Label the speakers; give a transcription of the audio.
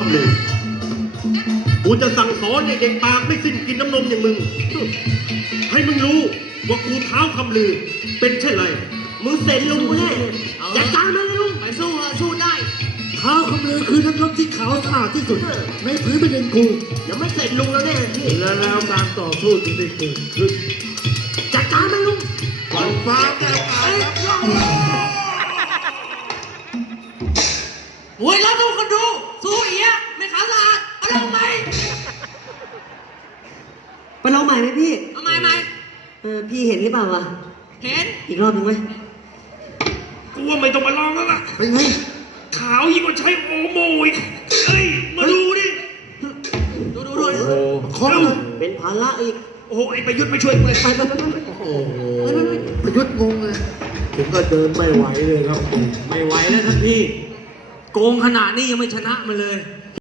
Speaker 1: ำเลยกูจะสั่งสอนเด็กปากไม่สิ้นกินน้ำนมอย่างมึงให้มึงรู้ว่ากูเท้าคำลือเป็นเช่นไรมึงเสร็จลุงกูแน่จัดการมันเลยลุงไปสู้ได้เท้าคำลือคือนักรบที่ขาวสะอาดที่สุดในพื้นแผ่นดินกูยังไม่เสร็จลุงแล้วแน่พี่แล้วการต่อสู้จึงได้เกิดขึ้นจัดการมันลุงก่อนฟ้าแต่ตายครับ
Speaker 2: โวยแล้วทุกคนดูสู้อีกไม่ขาวสะอาดเอาลงไหม
Speaker 3: ไปลองใหม่ไหมพี่
Speaker 2: เอาไหม
Speaker 3: พี่เห็นหรือเปล่าวะ
Speaker 2: เห็น
Speaker 3: อีกรอบหนึ่งไหม
Speaker 1: กูว่าไม่ต้องมาลองแล้วล่ะ
Speaker 3: เป็นไง
Speaker 1: ขาวยิ่งกว่าใช้โอโมอีกเฮ้ยมาดูดิ
Speaker 2: ดู
Speaker 1: คอม
Speaker 3: เป็นภาระอีก
Speaker 1: โอ้โหไอ้ประยุทธ์ไม่ช่วยกูเลย
Speaker 3: ไป
Speaker 1: โอ้โห
Speaker 3: ประยุทธ์งงเลย
Speaker 1: ถึงก็เดินไม่ไหวเลยครับ
Speaker 4: ไม่ไหวแล้วท่านพี่ โกงขนาดนี้ยังไม่ชนะมันเลย